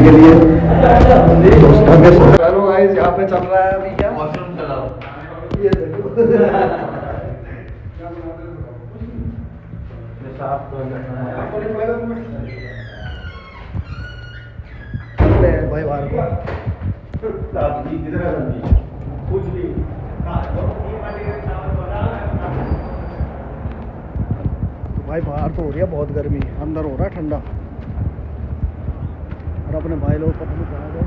के लिए दोस्तों के साथ। चलो गाइस यहाँ पे चल रहा है अभी क्या वॉशरूम चलाओ। ये देखो साफ कर लेना है। भाई बाहर को तो भाई बाहर तो हो रही है बहुत गर्मी, अंदर हो रहा है ठंडा। और अपने भाई लोग पता नहीं कहाँ गए,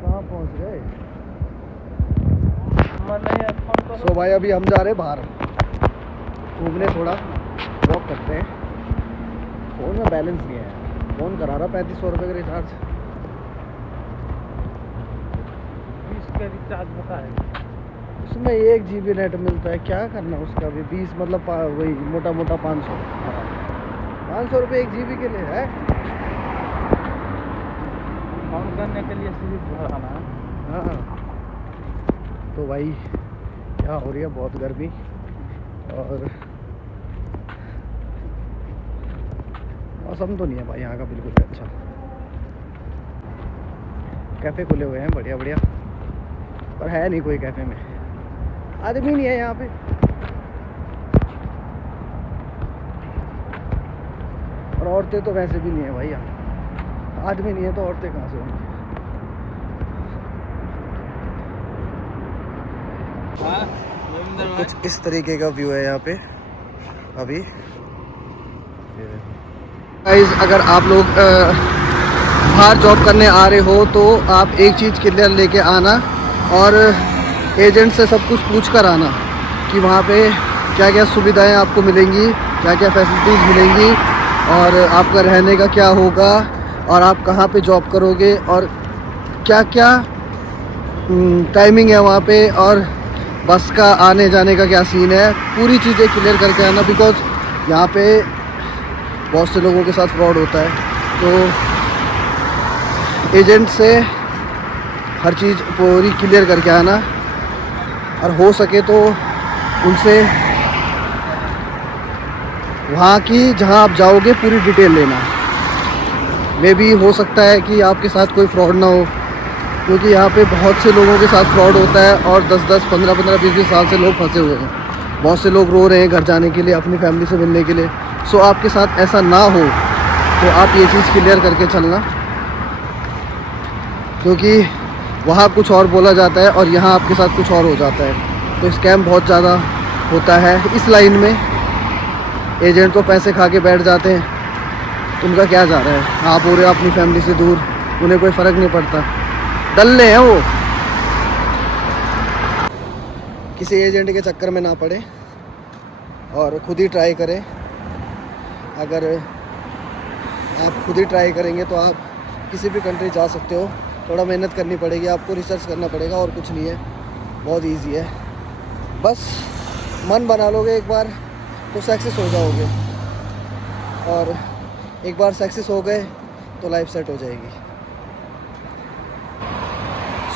कहाँ पहुँच गए। सो भाई अभी हम जा रहे हैं बाहर घूमने, थोड़ा वॉक करते हैं। फ़ोन में बैलेंस नहीं है, फ़ोन करा रहा 3500 रुपये का रिचार्ज। इसका रिचार्ज बता है उसमें 1 GB नेट मिलता है, क्या करना उसका भी 20 मतलब वही मोटा मोटा 500 रुपये 1 GB के लिए है। फोन करने के लिए सिर्फ भराना है। हाँ तो भाई यहाँ हो रही है बहुत गर्मी और मौसम तो नहीं है भाई यहाँ का बिल्कुल भी अच्छा। कैफ़े खुले हुए हैं बढ़िया बढ़िया, पर है नहीं कोई कैफ़े में, आदमी नहीं है यहाँ पे। और औरतें तो वैसे भी नहीं है भाई यहाँ, आदमी नहीं है तो औरतें कहाँ से होंगी। कुछ इस तरीके का व्यू है यहाँ पे अभी। गाइस अगर आप लोग बाहर जॉब करने आ रहे हो तो आप एक चीज़ क्लियर लेके आना और एजेंट से सब कुछ पूछ कर आना कि वहाँ पे क्या क्या सुविधाएं आपको मिलेंगी, क्या क्या फैसिलिटीज़ मिलेंगी और आपका रहने का क्या होगा और आप कहाँ पे जॉब करोगे और क्या क्या टाइमिंग है वहाँ पे और बस का आने जाने का क्या सीन है। पूरी चीज़ें क्लियर करके आना, बिकॉज़ यहाँ पे बहुत से लोगों के साथ फ्रॉड होता है। तो एजेंट से हर चीज़ पूरी क्लियर करके आना और हो सके तो उनसे वहाँ की जहाँ आप जाओगे पूरी डिटेल लेना। मे भी हो सकता है कि आपके साथ कोई फ्रॉड ना हो, क्योंकि यहाँ पे बहुत से लोगों के साथ फ्रॉड होता है और 10-10, 15-15, 20-20 साल से लोग फंसे हुए हैं। बहुत से लोग रो रहे हैं घर जाने के लिए, अपनी फैमिली से मिलने के लिए। सो आपके साथ ऐसा ना हो तो आप ये चीज़ क्लियर करके चलना, क्योंकि वहाँ कुछ और बोला जाता है और यहाँ आपके साथ कुछ और हो जाता है। तो स्कैम बहुत ज़्यादा होता है इस लाइन में। एजेंट तो पैसे खा के बैठ जाते हैं, उनका क्या जा रहा है, आप हो रहे हो अपनी फैमिली से दूर, उन्हें कोई फ़र्क नहीं पड़ता, डल्ले हैं वो। किसी एजेंट के चक्कर में ना पड़े और ख़ुद ही ट्राई करें। अगर आप खुद ही ट्राई करेंगे तो आप किसी भी कंट्री जा सकते हो। थोड़ा मेहनत करनी पड़ेगी, आपको रिसर्च करना पड़ेगा और कुछ नहीं है, बहुत इजी है। बस मन बना लोगे एक बार तो सक्सेस हो जाओगे, और एक बार सक्सेस हो गए तो लाइफ सेट हो जाएगी।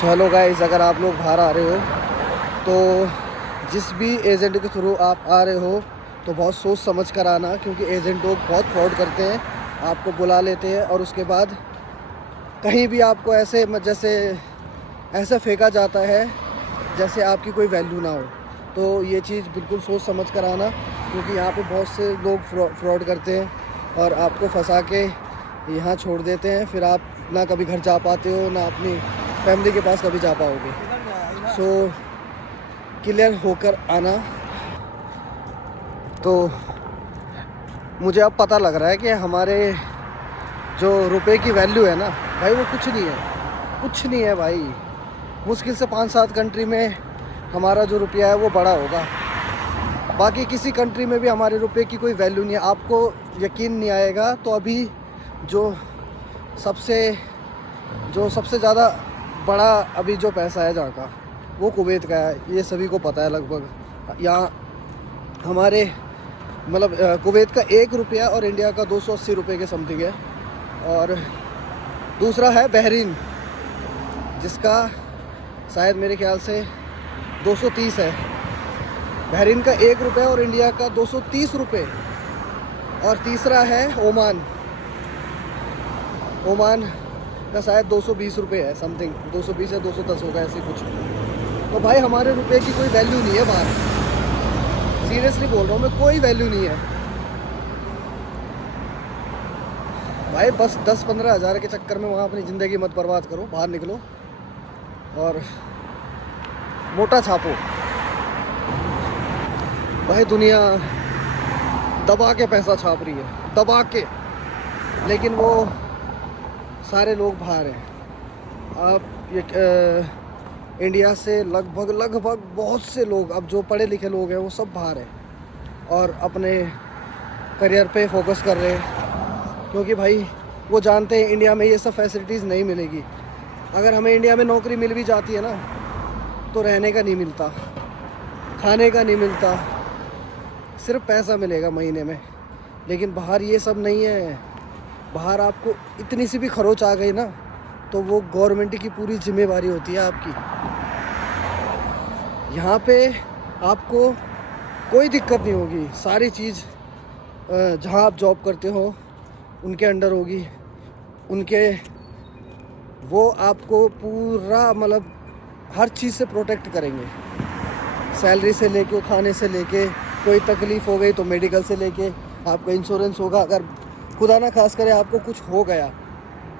सो हेलो गाइस, अगर आप लोग बाहर आ रहे हो तो जिस भी एजेंट के थ्रू आप आ रहे हो तो बहुत सोच समझ कर आना, क्योंकि एजेंट लोग बहुत फ्रॉड करते हैं। आपको बुला लेते हैं और उसके बाद कहीं भी आपको ऐसे फेंका जाता है जैसे आपकी कोई वैल्यू ना हो। तो ये चीज़ बिल्कुल सोच समझ कर आना, क्योंकि यहाँ पे बहुत से लोग फ्रॉड करते हैं और आपको फंसा के यहाँ छोड़ देते हैं। फिर आप ना कभी घर जा पाते हो, ना अपनी फैमिली के पास कभी जा पाओगे। सो क्लियर होकर आना। तो मुझे अब पता लग रहा है कि हमारे जो रुपए की वैल्यू है ना भाई, वो कुछ नहीं है भाई। मुश्किल से 5-7 कंट्री में हमारा जो रुपया है वो बड़ा होगा, बाकी किसी कंट्री में भी हमारे रुपए की कोई वैल्यू नहीं है। आपको यकीन नहीं आएगा तो अभी जो सबसे ज़्यादा बड़ा अभी जो पैसा है जहाँ का, वो कुवैत का है। ये सभी को पता है लगभग। यहाँ हमारे मतलब कुवैत का 1 रुपया और इंडिया का 280 रुपये के समथिंग है। और दूसरा है बहरीन, जिसका शायद मेरे ख्याल से 230 है। बहरीन का 1 रुपया और इंडिया का 230 रुपये। और तीसरा है ओमान। ओमान का शायद 220 रुपये है, समथिंग 220 या 210 होगा ऐसे कुछ। तो भाई हमारे रुपए की कोई वैल्यू नहीं है बाहर, सीरियसली बोल रहा हूँ मैं, कोई वैल्यू नहीं है भाई। बस 10-15 हज़ार के चक्कर में वहाँ अपनी ज़िंदगी मत बर्बाद करो, बाहर निकलो और मोटा छापो। भाई दुनिया दबा के पैसा छाप रही है, दबा के, लेकिन वो सारे लोग बाहर हैं। आप ये इंडिया से लगभग बहुत से लोग, अब जो पढ़े लिखे लोग हैं वो सब बाहर हैं और अपने करियर पे फोकस कर रहे हैं, क्योंकि भाई वो जानते हैं इंडिया में ये सब फैसिलिटीज़ नहीं मिलेगी। अगर हमें इंडिया में नौकरी मिल भी जाती है ना, तो रहने का नहीं मिलता, खाने का नहीं मिलता, सिर्फ पैसा मिलेगा महीने में। लेकिन बाहर ये सब नहीं है। बाहर आपको इतनी सी भी खरोच आ गई ना, तो वो गवर्नमेंट की पूरी जिम्मेवारी होती है आपकी। यहाँ पे आपको कोई दिक्कत नहीं होगी, सारी चीज़ जहाँ आप जॉब करते हो उनके अंडर होगी, उनके वो आपको पूरा मतलब हर चीज़ से प्रोटेक्ट करेंगे, सैलरी से लेके, खाने से लेके, कोई तकलीफ़ हो गई तो मेडिकल से लेके, आपका इंश्योरेंस होगा, अगर खुदा ना खास करे आपको कुछ हो गया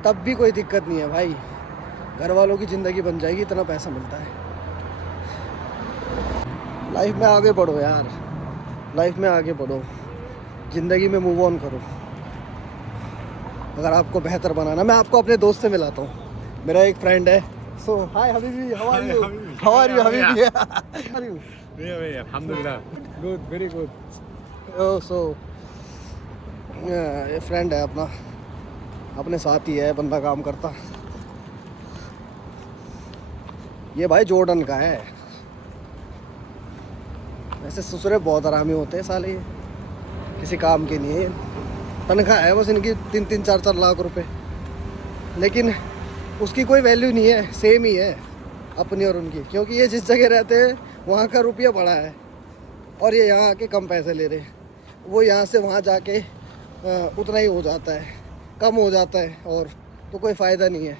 तब भी कोई दिक्कत नहीं है भाई, घर वालों की ज़िंदगी बन जाएगी, इतना पैसा मिलता है। लाइफ में आगे बढ़ो यार, लाइफ में आगे बढ़ो, ज़िंदगी में मूव ऑन करो। अगर आपको बेहतर बनाना, मैं आपको अपने दोस्त से मिलाता हूँ, मेरा एक फ्रेंड है। सो हाय हबीबी, how are you? How are you हबीबी? How are you? Alhamdulillah. Good, very good. Oh so ये फ्रेंड है अपना, अपने साथ ही है बंदा काम करता। ये भाई जॉर्डन का है। वैसे ससुरे बहुत आरामी होते हैं साले, ये किसी काम के नहीं है। तनख्वाह है बस इनकी 3-3, 4-4 लाख रुपए, लेकिन उसकी कोई वैल्यू नहीं है, सेम ही है अपनी और उनकी, क्योंकि ये जिस जगह रहते हैं वहाँ का रुपया बड़ा है और ये यहाँ आके कम पैसे ले रहे हैं। वो यहाँ से वहाँ जाके उतना ही हो जाता है, कम हो जाता है, और तो कोई फ़ायदा नहीं है।